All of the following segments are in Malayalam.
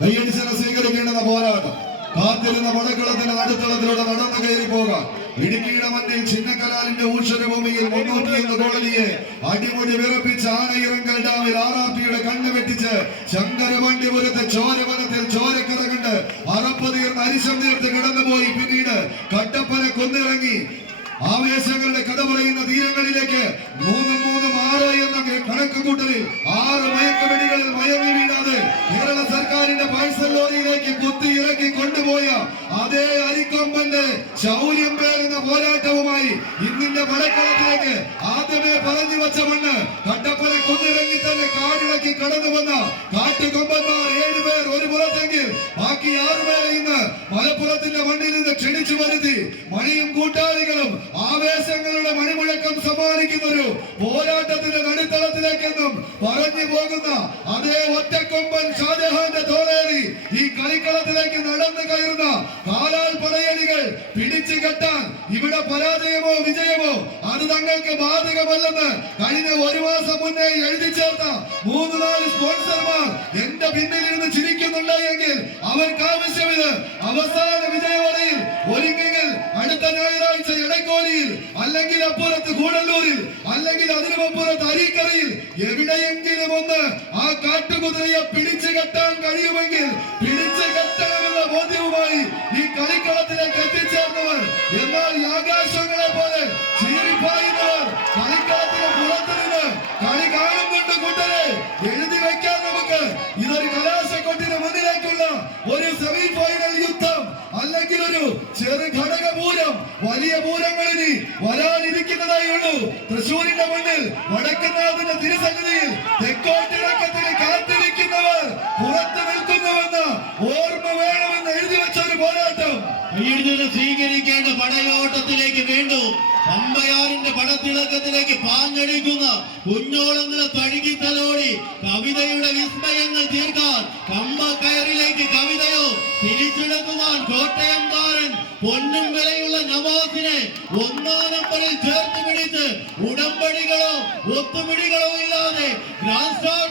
കൈയടിച്ചനെ സ്വീകരിക്കേണ്ടുന്ന പോരാട്ടം. കാത്തിരുന്ന വടക്കുളത്തിന് നടുത്തളത്തിലൂടെ നടന്നു കയറി പോകാം. ഇടുക്കിയുടെ മണ്ണിൽ ചിന്നക്കലാലിന്റെ ഊഷരഭൂമിയിൽ മുന്നൂറ്റിയൊന്ന് കോളനിയെ അടിമുടി വിറപ്പിച്ച് ആനയിറങ്കൽ ഡാമിൽ ആറാപ്പിയുടെ കണ്ണ് വെട്ടിച്ച് ശങ്കരവണ്ടിപുരത്തെ ചോരവനത്തിൽ ചോരക്കഥ കണ്ട് അറപ്പതീർന്ന് അരിശം തീർത്ത് കടന്നുപോയി. പിന്നീട് കട്ടപ്പന കൊന്നിറങ്ങി. ആവേശങ്ങളുടെ കഥ പറയുന്ന തീരങ്ങളിലേക്ക് ലോറിയിലേക്ക് കുത്തി ഇറക്കി കൊണ്ടുപോയ അതേ അരിക്കൊമ്പന്റെ ശൗര്യം പേരുന്ന പോരാട്ടവുമായി ഇന്നിന്റെ മലക്കളത്തിലേക്ക് ആദ്യമേ പറഞ്ഞു വച്ച മണ്ണ് കട്ടപ്പന കുന്നിറങ്ങി തന്നെ കാടിളക്കി കടന്നു വന്ന കാട്ടുകൊമ്പന്മാർ ഏഴുപേർ ഒരു പുറത്തെങ്കിൽ ബാക്കി ആറുപേർ ഇന്ന് മലപ്പുറത്തിന്റെ നിന്ന് ക്ഷണിച്ചു വരുത്തി മണിയും കൂട്ടാളികളും ആവേശങ്ങളുടെ മണിമുഴക്കം സമ്മാനിക്കുന്ന ഒരു പോരാട്ടത്തിന്റെ നടുത്തളത്തിലേക്കെന്നും പറഞ്ഞു പോകുന്ന അതേ ഒറ്റക്കൊമ്പൻ ഷാജഹാന്റെ തോളേറി ഈ കളിക്കളത്തിലേക്ക് നടന്നു കയറുന്ന കാലാൽ പടയണികൾ പിടിച്ചു കെട്ടാൻ ഇവിടെ പരാജയമോ വിജയമോ അത് തങ്ങൾക്ക് ബാധകമല്ലെന്ന് കഴിഞ്ഞ ഒരു മാസം മുന്നേ എഴുതി ചേർത്ത മൂന്ന് നാല് സ്പോൺസർമാർ എന്റെ പിന്നിലിരുന്ന് ചിരിക്കുന്നുണ്ട് എങ്കിൽ അവർക്ക് ഇത് അവസാന അല്ലെങ്കിൽ അപ്പുറത്ത് കൂടല്ലൂരിൽ അല്ലെങ്കിൽ അതിനുമപ്പുറത്ത് അരീക്കരയിൽ എവിടെയെങ്കിലും ഒന്ന് ആ കാട്ടുകുതിരയെ പിടിച്ചു കെട്ടാൻ കഴിയുമെങ്കിൽ പിടിച്ചു ഒരു ചെറു ഘടക പൂരം വലിയ പൂരങ്ങളിനി വരാനിരിക്കുന്നതായി ഉള്ളൂ. തൃശൂരിന്റെ മുന്നിൽ വടക്കനാഥിന്റെ തിരുസന്നിധിയിൽ തെക്കോട്ടിറക്കത്തിന് കാത്തിരിക്കുന്നവർ പുറത്തു നിൽക്കുന്നുവെന്ന് ഓർമ്മ വേണമെന്ന് എഴുതി വെച്ച ഒരു പോരാട്ടം സ്വീകരിക്കേണ്ട പടയോട്ടത്തിലേക്ക് വീണ്ടും അമ്പയാറിന്റെ പടത്തിളക്കത്തിലേക്ക് പാഞ്ഞടിക്കുന്ന കുഞ്ഞോളങ്ങളെ തഴുകി തലോടി കവിതയുടെ വിസ്മയങ്ങൾ തീർക്കാൻ കമ്പക്കയറിലേക്ക് കവിതയോ തിരിച്ചെടുക്കുവാൻ കോട്ടയംകാരൻ പൊന്നും വിലയുള്ള നവാസിനെ ഒന്നാം ചേർത്ത് പിടിച്ച് ഉടമ്പടികളോ ഒത്തുപിടികളോ ഇല്ലാതെ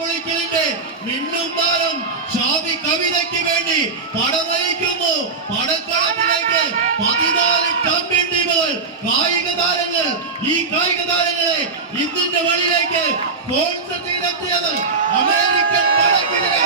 വിളിക്കലിന്റെ മിന്നും താരം ഷാബി കവിതയ്ക്ക് വേണ്ടി പട നയിക്കുന്നു. പടക്കളത്തിലേക്ക് പതിനാല് ചാമ്പ്യൻ ടീമുകൾ കായിക താരങ്ങൾ ഈ കായിക താരങ്ങളെ ഇതിന്റെ വഴിയിലേക്ക് ചെയ്തെത്തിയത് അമേരിക്കൻ പടക്കിരികൾ